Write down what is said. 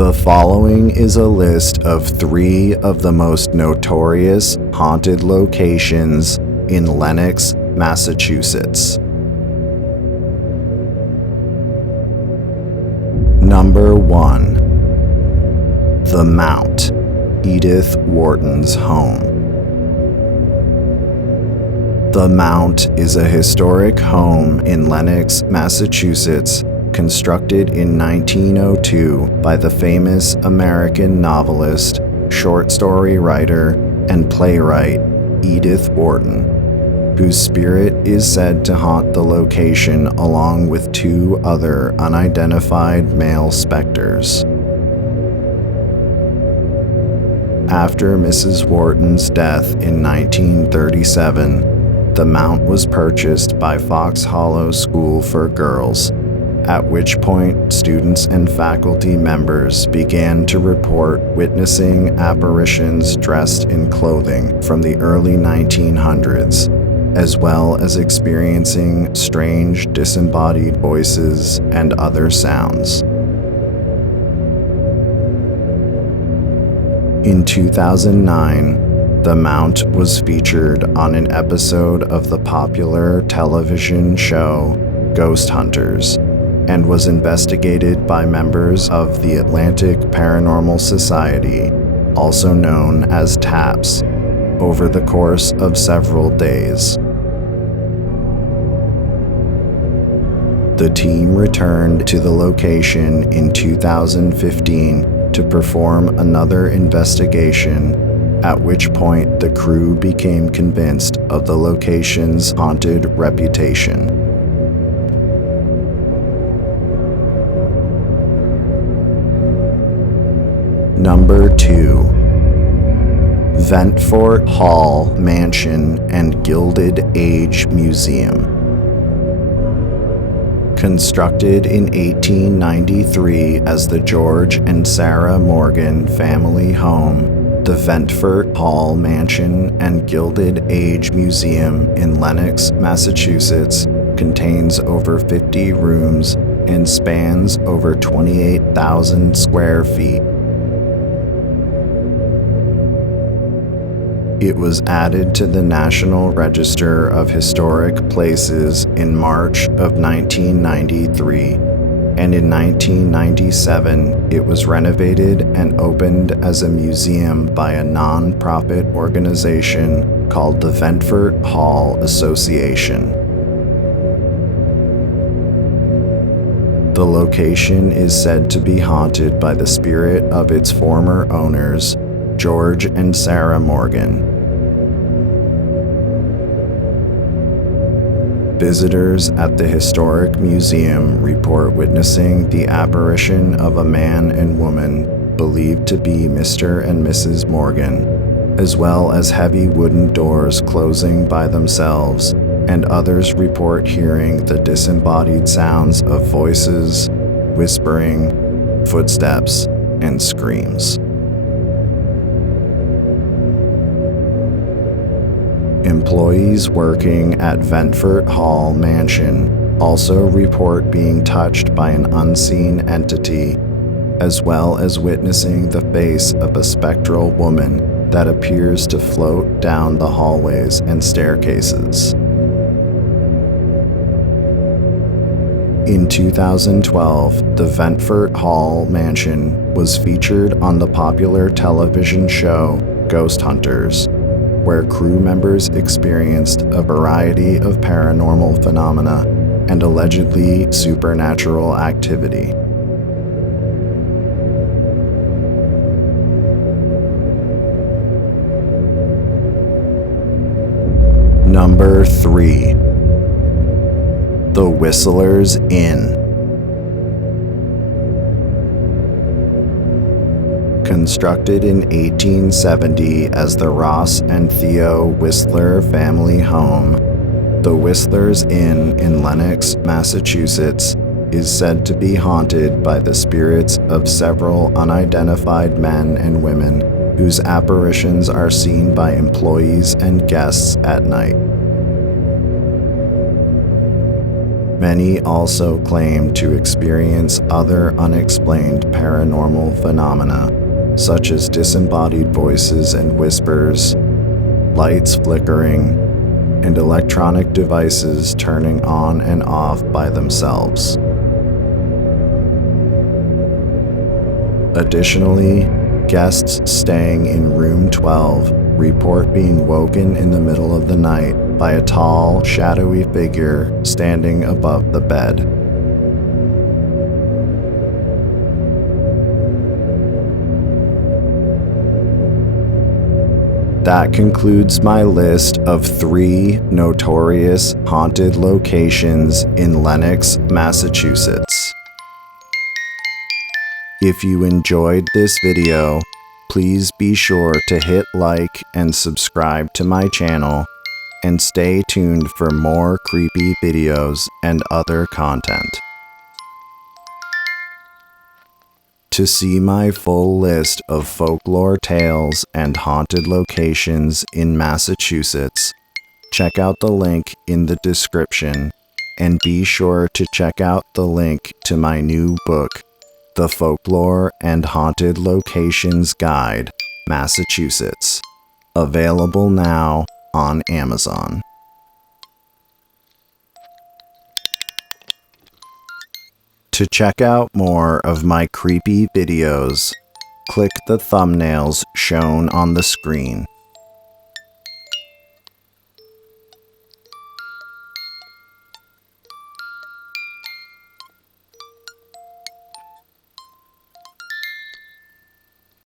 The following is a list of 3 of the most notorious haunted locations in Lenox, Massachusetts. Number 1. The Mount, Edith Wharton's home. The Mount is a historic home in Lenox, Massachusetts, constructed in 1902 by the famous American novelist, short story writer, and playwright Edith Wharton, whose spirit is said to haunt the location along with 2 other unidentified male specters. After Mrs. Wharton's death in 1937, the Mount was purchased by Fox Hollow School for Girls, at which point students and faculty members began to report witnessing apparitions dressed in clothing from the early 1900s, as well as experiencing strange disembodied voices and other sounds. In 2009, the Mount was featured on an episode of the popular television show Ghost Hunters, and was investigated by members of the Atlantic Paranormal Society, also known as TAPS, over the course of several days. The team returned to the location in 2015 to perform another investigation, at which point the crew became convinced of the location's haunted reputation. Number 2. Ventfort Hall Mansion and Gilded Age Museum. Constructed in 1893 as the George and Sarah Morgan family home, the Ventfort Hall Mansion and Gilded Age Museum in Lenox, Massachusetts, contains over 50 rooms and spans over 28,000 square feet. It was added to the National Register of Historic Places in March of 1993, and in 1997 it was renovated and opened as a museum by a non-profit organization called the Ventfort Hall Association. The location is said to be haunted by the spirit of its former owners, George and Sarah Morgan. Visitors at the historic museum report witnessing the apparition of a man and woman believed to be Mr. and Mrs. Morgan, as well as heavy wooden doors closing by themselves, and others report hearing the disembodied sounds of voices, whispering, footsteps, and screams. Employees working at Ventfort Hall Mansion also report being touched by an unseen entity, as well as witnessing the face of a spectral woman that appears to float down the hallways and staircases. In 2012, the Ventfort Hall Mansion was featured on the popular television show Ghost Hunters, where crew members experienced a variety of paranormal phenomena and allegedly supernatural activity. Number 3. The Whistler's Inn. Constructed in 1870 as the Ross and Theo Whistler family home, the Whistler's Inn in Lenox, Massachusetts, is said to be haunted by the spirits of several unidentified men and women whose apparitions are seen by employees and guests at night. Many also claim to experience other unexplained paranormal phenomena, such as disembodied voices and whispers, lights flickering, and electronic devices turning on and off by themselves. Additionally, guests staying in room 12 report being woken in the middle of the night by a tall, shadowy figure standing above the bed. That concludes my list of 3 notorious haunted locations in Lenox, Massachusetts. If you enjoyed this video, please be sure to hit like and subscribe to my channel, and stay tuned for more creepy videos and other content. To see my full list of folklore tales and haunted locations in Massachusetts, check out the link in the description, and be sure to check out the link to my new book, The Folklore and Haunted Locations Guide, Massachusetts, available now on Amazon. To check out more of my creepy videos, click the thumbnails shown on the screen.